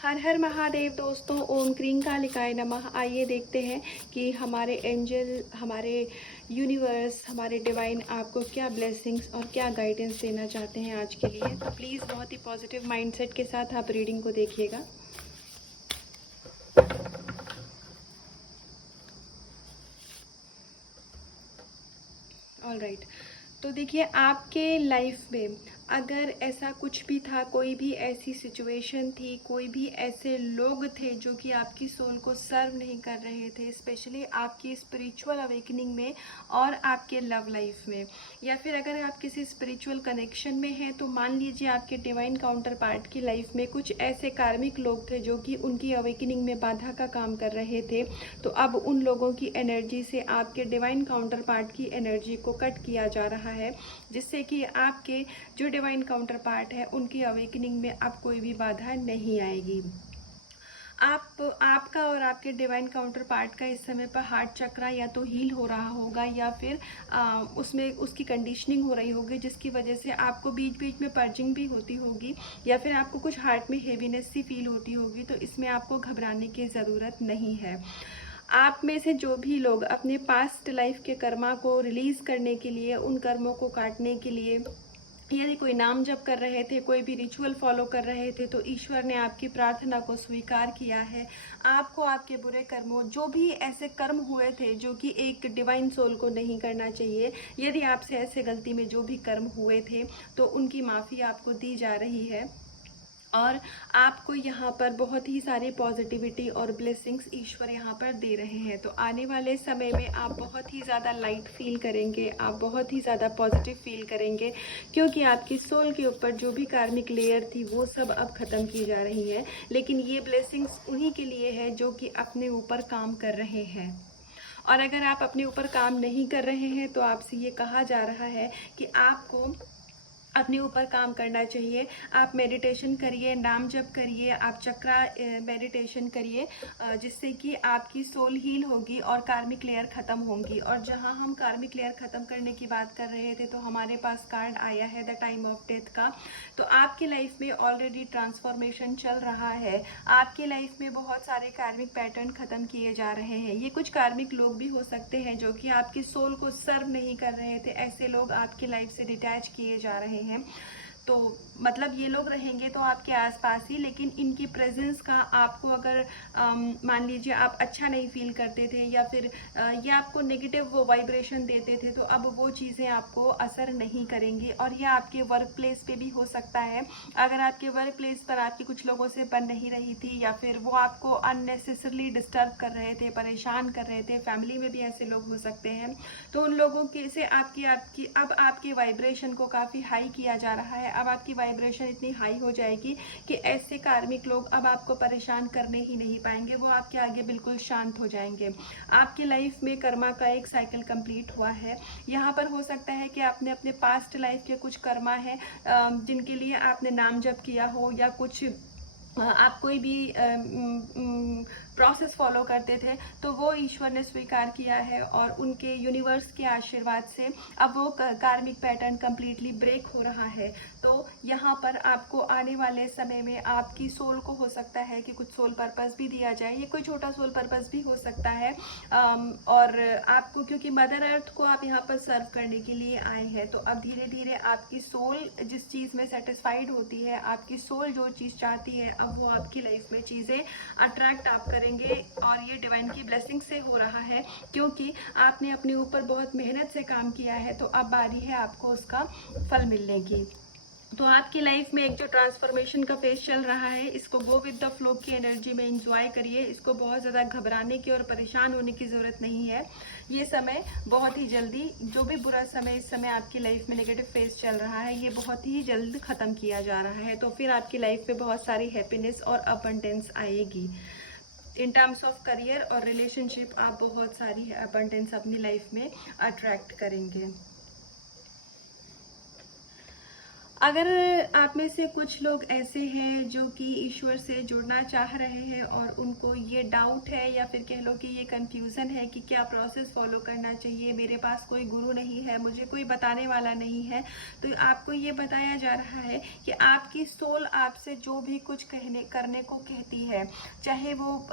हर हर महादेव दोस्तों, ओम क्रीं कालिकाय नमः। आइए देखते हैं कि हमारे एंजल, हमारे यूनिवर्स, हमारे डिवाइन आपको क्या ब्लेसिंग्स और क्या गाइडेंस देना चाहते हैं आज के लिए। तो प्लीज़ बहुत ही पॉजिटिव माइंडसेट के साथ आप रीडिंग को देखिएगा। All right. तो देखिए, आपके लाइफ में अगर ऐसा कुछ भी था, कोई भी ऐसी सिचुएशन थी, कोई भी ऐसे लोग थे जो कि आपकी सोल को सर्व नहीं कर रहे थे, स्पेशली आपकी स्पिरिचुअल अवेकनिंग में और आपके लव लाइफ में, या फिर अगर आप किसी स्पिरिचुअल कनेक्शन में हैं तो मान लीजिए आपके डिवाइन काउंटर पार्ट की लाइफ में कुछ ऐसे कार्मिक लोग थे जो कि उनकी अवेकनिंग में बाधा का काम कर रहे थे। तो अब उन लोगों की एनर्जी से आपके डिवाइन काउंटर पार्ट की एनर्जी को कट किया जा रहा है, जिससे कि आपके जो डिवाइन काउंटर पार्ट है उनकी अवेकनिंग में अब कोई भी बाधा नहीं आएगी। आपका और आपके डिवाइन काउंटर पार्ट का इस समय पर हार्ट चक्रा या तो हील हो रहा होगा, या फिर उसमें उसकी कंडीशनिंग हो रही होगी, जिसकी वजह से आपको बीच बीच में पर्जिंग भी होती होगी, या फिर आपको कुछ हार्ट में हेवीनेस सी फील होती होगी। तो इसमें आपको घबराने की ज़रूरत नहीं है। आप में से जो भी लोग अपने पास्ट लाइफ के कर्मा को रिलीज करने के लिए, उन कर्मों को काटने के लिए, यदि कोई नाम जप कर रहे थे, कोई भी रिचुअल फॉलो कर रहे थे, तो ईश्वर ने आपकी प्रार्थना को स्वीकार किया है। आपको आपके बुरे कर्मों, जो भी ऐसे कर्म हुए थे जो कि एक डिवाइन सोल को नहीं करना चाहिए, यदि आपसे ऐसे गलती में जो भी कर्म हुए थे तो उनकी माफ़ी आपको दी जा रही है। और आपको यहाँ पर बहुत ही सारी पॉजिटिविटी और ब्लेसिंग्स ईश्वर यहाँ पर दे रहे हैं। तो आने वाले समय में आप बहुत ही ज़्यादा लाइट फील करेंगे, आप बहुत ही ज़्यादा पॉजिटिव फील करेंगे, क्योंकि आपकी सोल के ऊपर जो भी कार्मिक लेयर थी वो सब अब ख़त्म की जा रही है। लेकिन ये ब्लेसिंग्स उन्हीं के लिए है जो कि अपने ऊपर काम कर रहे हैं। और अगर आप अपने ऊपर काम नहीं कर रहे हैं तो आपसे ये कहा जा रहा है कि आपको अपने ऊपर काम करना चाहिए। आप मेडिटेशन करिए, नाम जप करिए, आप चक्रा मेडिटेशन करिए, जिससे कि आपकी सोल हील होगी और कार्मिक लेयर ख़त्म होंगी। और जहां हम कार्मिक लेयर ख़त्म करने की बात कर रहे थे तो हमारे पास कार्ड आया है द टाइम ऑफ डेथ का। तो आपकी लाइफ में ऑलरेडी ट्रांसफॉर्मेशन चल रहा है। आपकी लाइफ में बहुत सारे कार्मिक पैटर्न ख़त्म किए जा रहे हैं। ये कुछ कार्मिक लोग भी हो सकते हैं जो कि आपकी सोल को सर्व नहीं कर रहे थे, ऐसे लोग आपकी लाइफ से डिटैच किए जा रहे हैं। तो मतलब ये लोग रहेंगे तो आपके आसपास ही, लेकिन इनकी प्रेजेंस का आपको अगर मान लीजिए आप अच्छा नहीं फील करते थे, या फिर ये आपको नेगेटिव वो वाइब्रेशन देते थे, तो अब वो चीज़ें आपको असर नहीं करेंगी। और ये आपके वर्क प्लेस पे भी हो सकता है। अगर आपके वर्क प्लेस पर आपकी कुछ लोगों से बन नहीं रही थी, या फिर वो आपको अननेसेसरली डिस्टर्ब कर रहे थे, परेशान कर रहे थे, फैमिली में भी ऐसे लोग हो सकते हैं, तो उन लोगों के से आपकी आपकी अब आपके वाइब्रेशन को काफ़ी हाई किया जा रहा है। अब आपकी वाइब्रेशन इतनी हाई हो जाएगी कि ऐसे कार्मिक लोग अब आपको परेशान करने ही नहीं पाएंगे, वो आपके आगे बिल्कुल शांत हो जाएंगे। आपकी लाइफ में कर्मा का एक साइकिल कंप्लीट हुआ है। यहाँ पर हो सकता है कि आपने अपने पास्ट लाइफ के कुछ कर्मा है जिनके लिए आपने नाम जप किया हो, या कुछ आप कोई भी प्रोसेस फॉलो करते थे, तो वो ईश्वर ने स्वीकार किया है, और उनके यूनिवर्स के आशीर्वाद से अब वो कार्मिक पैटर्न कंप्लीटली ब्रेक हो रहा है। तो यहाँ पर आपको आने वाले समय में आपकी सोल को हो सकता है कि कुछ सोल पर्पस भी दिया जाए, ये कोई छोटा सोल पर्पस भी हो सकता है। और आपको, क्योंकि मदर अर्थ को आप यहाँ पर सर्व करने के लिए आए हैं, तो अब धीरे धीरे आपकी सोल जिस चीज़ में सेटिस्फाइड होती है, आपकी सोल जो चीज़ चाहती है, अब वो आपकी लाइफ में चीज़ें अट्रैक्ट आप करेंगे। और ये डिवाइन की ब्लेसिंग से हो रहा है, क्योंकि आपने अपने ऊपर बहुत मेहनत से काम किया है, तो अब बारी है आपको उसका फल मिलने की। तो आपकी लाइफ में एक जो ट्रांसफॉर्मेशन का फेज चल रहा है, इसको गो विद द फ्लो की एनर्जी में एंजॉय करिए। इसको बहुत ज़्यादा घबराने की और परेशान होने की ज़रूरत नहीं है। ये समय बहुत ही जल्दी, जो भी बुरा समय इस समय आपकी लाइफ में नेगेटिव फेज चल रहा है, ये बहुत ही जल्द ख़त्म किया जा रहा है। तो फिर आपकी लाइफ में बहुत सारी हैप्पीनेस और अबंडेंस आएगी। इन टर्म्स ऑफ करियर और रिलेशनशिप आप बहुत सारी अबंडेंस अपनी लाइफ में अट्रैक्ट करेंगे। अगर आप में से कुछ लोग ऐसे हैं जो कि ईश्वर से जुड़ना चाह रहे हैं और उनको ये डाउट है या फिर कह लो कि ये कंफ्यूजन है कि क्या प्रोसेस फॉलो करना चाहिए, मेरे पास कोई गुरु नहीं है, मुझे कोई बताने वाला नहीं है, तो आपको ये बताया जा रहा है कि आपकी सोल आपसे जो भी कुछ करने को कहती है, चाहे वो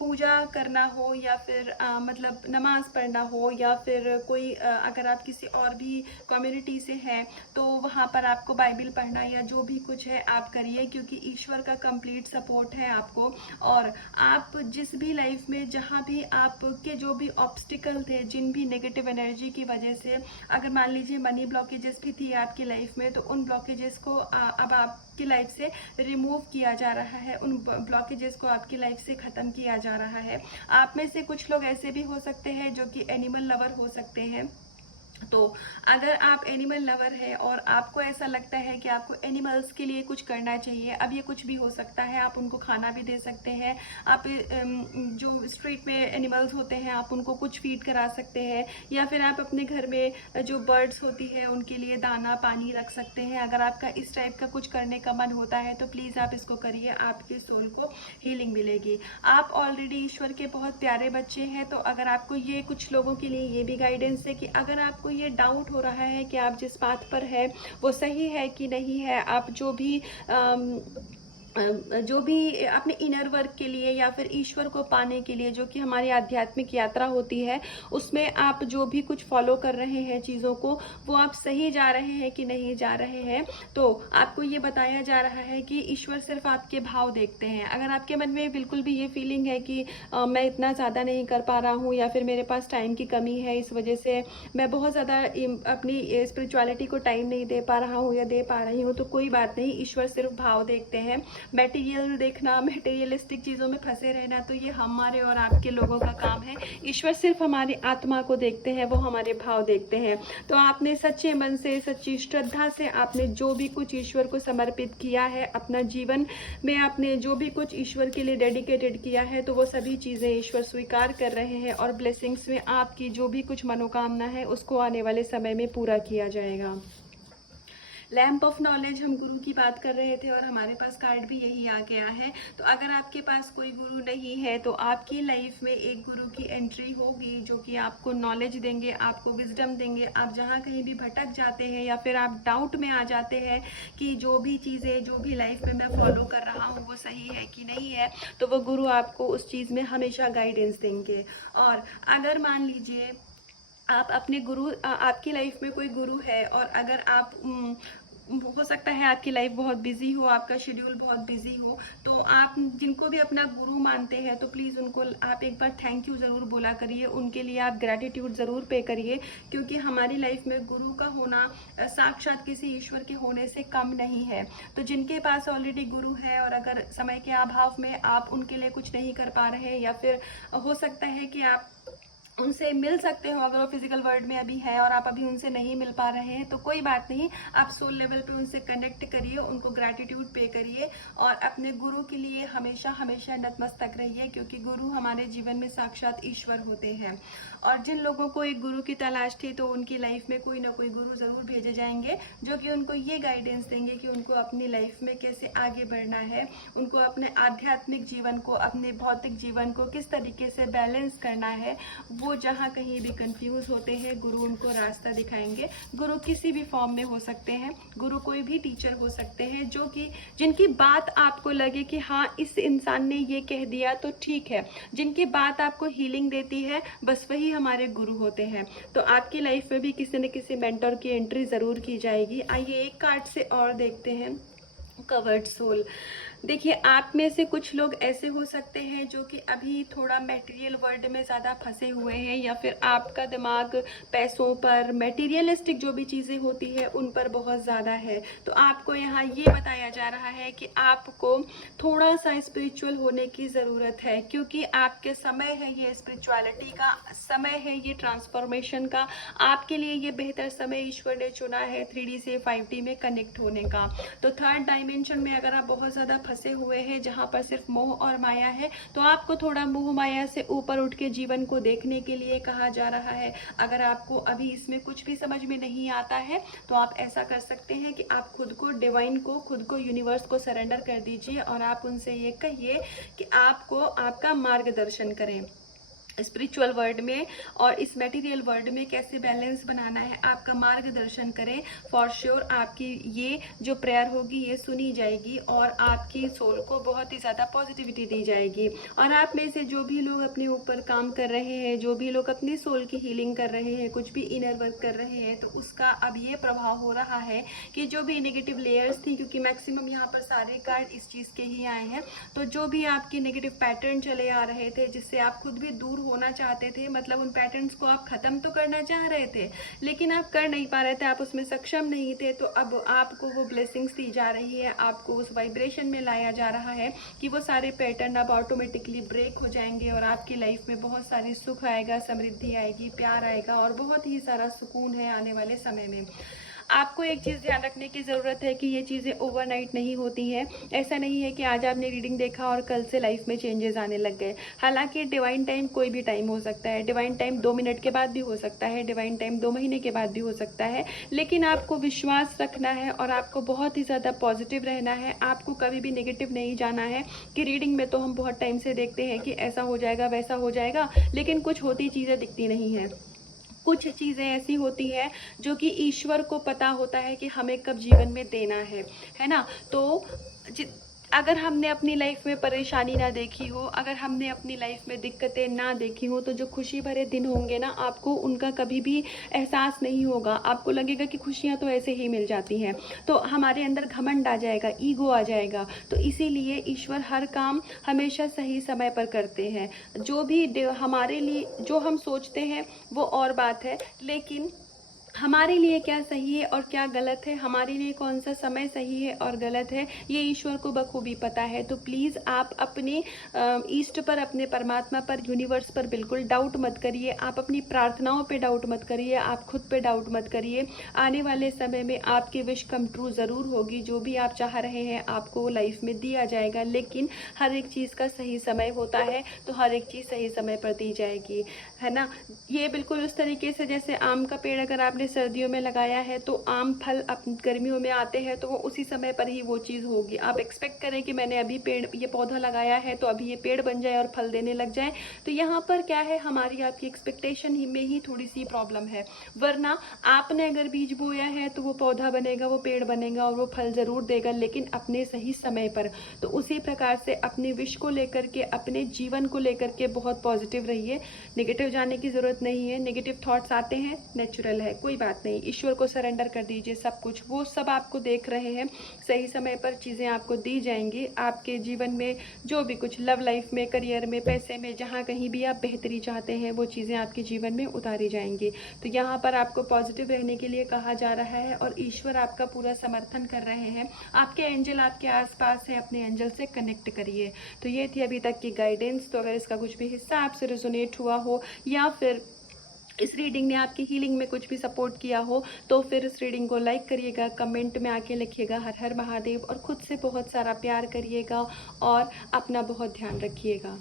पूजा करना हो या फिर मतलब नमाज पढ़ना हो या फिर कोई अगर आप किसी और भी कम्युनिटी से हैं तो वहाँ पर आपको बाइबल पढ़ना या जो भी कुछ है आप करिए, क्योंकि ईश्वर का कंप्लीट सपोर्ट है आपको। और आप जिस भी लाइफ में जहाँ भी आपके जो भी ऑब्स्टिकल थे, जिन भी नेगेटिव एनर्जी की वजह से अगर मान लीजिए मनी ब्लॉकेजेस भी थी आपकी लाइफ में, तो उन ब्लॉकेजेस को अब आपकी लाइफ से रिमूव किया जा रहा है, उन ब्लॉकेजेस को आपकी लाइफ से ख़त्म किया जा रहा है। आप में से कुछ लोग ऐसे भी हो सकते हैं जो कि एनिमल लवर हो सकते हैं। तो अगर आप एनिमल लवर है और आपको ऐसा लगता है कि आपको एनिमल्स के लिए कुछ करना चाहिए, अब ये कुछ भी हो सकता है, आप उनको खाना भी दे सकते हैं, आप जो स्ट्रीट में एनिमल्स होते हैं आप उनको कुछ फीड करा सकते हैं, या फिर आप अपने घर में जो बर्ड्स होती है उनके लिए दाना पानी रख सकते हैं। अगर आपका इस टाइप का कुछ करने का मन होता है तो प्लीज़ आप इसको करिए, आपके सोल को हीलिंग मिलेगी। आप ऑलरेडी ईश्वर के बहुत प्यारे बच्चे हैं। तो अगर आपको ये कुछ लोगों के लिए ये भी गाइडेंस है कि अगर आपको ये डाउट हो रहा है कि आप जिस पाथ पर है वो सही है कि नहीं है, आप जो भी अपने इनर वर्क के लिए या फिर ईश्वर को पाने के लिए, जो कि हमारी आध्यात्मिक यात्रा होती है, उसमें आप जो भी कुछ फॉलो कर रहे हैं चीज़ों को, वो आप सही जा रहे हैं कि नहीं जा रहे हैं, तो आपको ये बताया जा रहा है कि ईश्वर सिर्फ आपके भाव देखते हैं। अगर आपके मन में बिल्कुल भी ये फीलिंग है कि मैं इतना ज़्यादा नहीं कर पा रहा हूँ या फिर मेरे पास टाइम की कमी है, इस वजह से मैं बहुत ज़्यादा अपनी स्पिरिचुअलिटी को टाइम नहीं दे पा रहा हूँ या दे पा रही हूँ, तो कोई बात नहीं, ईश्वर सिर्फ भाव देखते हैं। मटेरियल देखना, मटेरियलिस्टिक चीज़ों में फंसे रहना, तो ये हमारे और आपके लोगों का काम है। ईश्वर सिर्फ हमारी आत्मा को देखते हैं, वो हमारे भाव देखते हैं। तो आपने सच्चे मन से, सच्ची श्रद्धा से आपने जो भी कुछ ईश्वर को समर्पित किया है, अपना जीवन में आपने जो भी कुछ ईश्वर के लिए डेडिकेटेड किया है, तो वो सभी चीज़ें ईश्वर स्वीकार कर रहे हैं और ब्लेसिंग्स में आपकी जो भी कुछ मनोकामना है उसको आने वाले समय में पूरा किया जाएगा। लैम्प ऑफ नॉलेज, हम गुरु की बात कर रहे थे और हमारे पास कार्ड भी यही आ गया है। तो अगर आपके पास कोई गुरु नहीं है तो आपकी लाइफ में एक गुरु की एंट्री होगी जो कि आपको नॉलेज देंगे, आपको विजडम देंगे। आप जहाँ कहीं भी भटक जाते हैं या फिर आप डाउट में आ जाते हैं कि जो भी चीज़ें, जो भी लाइफ में मैं फॉलो कर रहा हूँ वो सही है कि नहीं है, तो वो गुरु आपको उस चीज़ में हमेशा गाइडेंस देंगे। और अगर मान लीजिए आप अपने गुरु, आपकी लाइफ में कोई गुरु है और अगर आप हो सकता है आपकी लाइफ बहुत बिजी हो, आपका शेड्यूल बहुत बिजी हो, तो आप जिनको भी अपना गुरु मानते हैं तो प्लीज़ उनको आप एक बार थैंक यू ज़रूर बोला करिए, उनके लिए आप ग्रैटिट्यूड ज़रूर पे करिए, क्योंकि हमारी लाइफ में गुरु का होना साक्षात किसी ईश्वर के होने से कम नहीं है। तो जिनके पास ऑलरेडी गुरु है और अगर समय के अभाव में आप उनके लिए कुछ नहीं कर पा रहे, या फिर हो सकता है कि आप उनसे मिल सकते हो, अगर वो फिजिकल वर्ल्ड में अभी है और आप अभी उनसे नहीं मिल पा रहे हैं, तो कोई बात नहीं, आप सोल लेवल पे उनसे कनेक्ट करिए, उनको ग्रैटिट्यूड पे करिए और अपने गुरु के लिए हमेशा हमेशा नतमस्तक रहिए, क्योंकि गुरु हमारे जीवन में साक्षात ईश्वर होते हैं। और जिन लोगों को एक गुरु की तलाश थी तो उनकी लाइफ में कोई ना कोई गुरु ज़रूर भेजे जाएंगे जो कि उनको ये गाइडेंस देंगे कि उनको अपनी लाइफ में कैसे आगे बढ़ना है, उनको अपने आध्यात्मिक जीवन को, अपने भौतिक जीवन को किस तरीके से बैलेंस करना है। वो जहाँ कहीं भी कंफ्यूज होते हैं, गुरु उनको रास्ता दिखाएंगे। गुरु किसी भी फॉर्म में हो सकते हैं, गुरु कोई भी टीचर हो सकते हैं, जो कि जिनकी बात आपको लगे कि हाँ इस इंसान ने ये कह दिया तो ठीक है, जिनकी बात आपको हीलिंग देती है, बस वही हमारे गुरु होते हैं। तो आपकी लाइफ में भी किसी न किसी मेंटर की एंट्री ज़रूर की जाएगी। आइए एक कार्ड से और देखते हैं, कवर्ड सोल। देखिए, आप में से कुछ लोग ऐसे हो सकते हैं जो कि अभी थोड़ा मटेरियल वर्ल्ड में ज़्यादा फंसे हुए हैं, या फिर आपका दिमाग पैसों पर, मटेरियलिस्टिक जो भी चीज़ें होती है उन पर बहुत ज़्यादा है। तो आपको यहाँ ये बताया जा रहा है कि आपको थोड़ा सा स्पिरिचुअल होने की ज़रूरत है, क्योंकि आपके समय है ये स्पिरिचुअलिटी का, समय है ये ट्रांसफॉर्मेशन का। आपके लिए ये बेहतर समय ईश्वर ने चुना है 3D से 5D में कनेक्ट होने का। तो थर्ड डायमेंशन में अगर आप बहुत ज़्यादा फंसे हुए हैं जहाँ पर सिर्फ मोह और माया है, तो आपको थोड़ा मोह माया से ऊपर उठ के जीवन को देखने के लिए कहा जा रहा है। अगर आपको अभी इसमें कुछ भी समझ में नहीं आता है तो आप ऐसा कर सकते हैं कि आप खुद को डिवाइन को, खुद को यूनिवर्स को सरेंडर कर दीजिए और आप उनसे ये कहिए कि आपको आपका मार्गदर्शन करें स्पिरिचुअल वर्ल्ड में और इस मटेरियल वर्ल्ड में कैसे बैलेंस बनाना है, आपका मार्गदर्शन करें। फॉर श्योर आपकी ये जो प्रेयर होगी ये सुनी जाएगी और आपकी सोल को बहुत ही ज़्यादा पॉजिटिविटी दी जाएगी। और आप में से जो भी लोग अपने ऊपर काम कर रहे हैं, जो भी लोग अपनी सोल की हीलिंग कर रहे हैं, कुछ भी इनर वर्क कर रहे हैं, तो उसका अब ये प्रभाव हो रहा है कि जो भी नेगेटिव लेयर्स थी, क्योंकि मैक्सिमम यहाँ पर सारे कार्ड इस चीज़ के ही आए हैं, तो जो भी आपके नेगेटिव पैटर्न चले आ रहे थे जिससे आप खुद भी दूर होना चाहते थे, मतलब उन पैटर्न्स को आप खत्म तो करना चाह रहे थे लेकिन आप कर नहीं पा रहे थे, आप उसमें सक्षम नहीं थे, तो अब आपको वो ब्लेसिंग्स दी जा रही है, आपको उस वाइब्रेशन में लाया जा रहा है कि वो सारे पैटर्न अब ऑटोमेटिकली ब्रेक हो जाएंगे और आपकी लाइफ में बहुत सारी सुख आएगा, समृद्धि आएगी, प्यार आएगा और बहुत ही सारा सुकून है आने वाले समय में। आपको एक चीज़ ध्यान रखने की ज़रूरत है कि ये चीज़ें ओवरनाइट नहीं होती हैं। ऐसा नहीं है कि आज आपने रीडिंग देखा और कल से लाइफ में चेंजेस आने लग गए। हालांकि डिवाइन टाइम कोई भी टाइम हो सकता है, डिवाइन टाइम 2 मिनट के बाद भी हो सकता है, डिवाइन टाइम 2 महीने के बाद भी हो सकता है, लेकिन आपको विश्वास रखना है और आपको बहुत ही ज़्यादा पॉजिटिव रहना है। आपको कभी भी नेगेटिव नहीं जाना है कि रीडिंग में तो हम बहुत टाइम से देखते हैं कि ऐसा हो जाएगा, वैसा हो जाएगा, लेकिन कुछ होती चीज़ें दिखती नहीं हैं। कुछ चीज़ें ऐसी होती हैं जो कि ईश्वर को पता होता है कि हमें कब जीवन में देना है ना। तो अगर हमने अपनी लाइफ में परेशानी ना देखी हो, अगर हमने अपनी लाइफ में दिक्कतें ना देखी हो, तो जो खुशी भरे दिन होंगे ना, आपको उनका कभी भी एहसास नहीं होगा। आपको लगेगा कि खुशियाँ तो ऐसे ही मिल जाती हैं, तो हमारे अंदर घमंड आ जाएगा, ईगो आ जाएगा। तो इसीलिए ईश्वर हर काम हमेशा सही समय पर करते हैं। जो भी हमारे लिए जो हम सोचते हैं वो और बात है, लेकिन हमारे लिए क्या सही है और क्या गलत है, हमारे लिए कौन सा समय सही है और गलत है, ये ईश्वर को बखूबी पता है। तो प्लीज़ आप अपने ईष्ट पर, अपने परमात्मा पर, यूनिवर्स पर बिल्कुल डाउट मत करिए। आप अपनी प्रार्थनाओं पे डाउट मत करिए, आप खुद पे डाउट मत करिए। आने वाले समय में आपकी विश कम ट्रू ज़रूर होगी। जो भी आप चाह रहे हैं आपको लाइफ में दिया जाएगा, लेकिन हर एक चीज़ का सही समय होता है, तो हर एक चीज़ सही समय पर दी जाएगी, है ना। ये बिल्कुल उस तरीके से जैसे आम का पेड़ अगर आपने सर्दियों में लगाया है तो आम फल गर्मियों में आते हैं, तो वो उसी समय पर ही वो चीज़ होगी। आप एक्सपेक्ट करें कि मैंने अभी ये पौधा लगाया है तो अभी ये पेड़ बन जाए और फल देने लग जाए, तो यहाँ पर क्या है, हमारी आपकी एक्सपेक्टेशन में ही थोड़ी सी प्रॉब्लम है। वरना आपने अगर बीज बोया है तो वो पौधा बनेगा, वो पेड़ बनेगा और वो फल ज़रूर देगा, लेकिन अपने सही समय पर। तो उसी प्रकार से अपने विश को लेकर के, अपने जीवन को लेकर के बहुत पॉजिटिव रहिए। नेगेटिव जाने की ज़रूरत नहीं है। नेगेटिव थॉट्स आते हैं, नेचुरल है, कोई बात नहीं। ईश्वर को सरेंडर कर दीजिए सब कुछ, वो सब आपको देख रहे हैं। सही समय पर चीज़ें आपको दी जाएंगी। आपके जीवन में जो भी कुछ, लव लाइफ में, करियर में, पैसे में, जहाँ कहीं भी आप बेहतरी चाहते हैं, वो चीज़ें आपके जीवन में उतारी जाएंगी। तो यहाँ पर आपको पॉजिटिव रहने के लिए कहा जा रहा है और ईश्वर आपका पूरा समर्थन कर रहे हैं। आपके एंजल आपके आसपास है, अपने एंजल से कनेक्ट करिए। तो ये थी अभी तक की गाइडेंस। तो अगर इसका कुछ भी हिस्सा आपसे रेजोनेट हुआ हो या फिर इस रीडिंग ने आपकी हीलिंग में कुछ भी सपोर्ट किया हो, तो फिर इस रीडिंग को लाइक करिएगा, कमेंट में आके लिखिएगा हर हर महादेव, और खुद से बहुत सारा प्यार करिएगा और अपना बहुत ध्यान रखिएगा।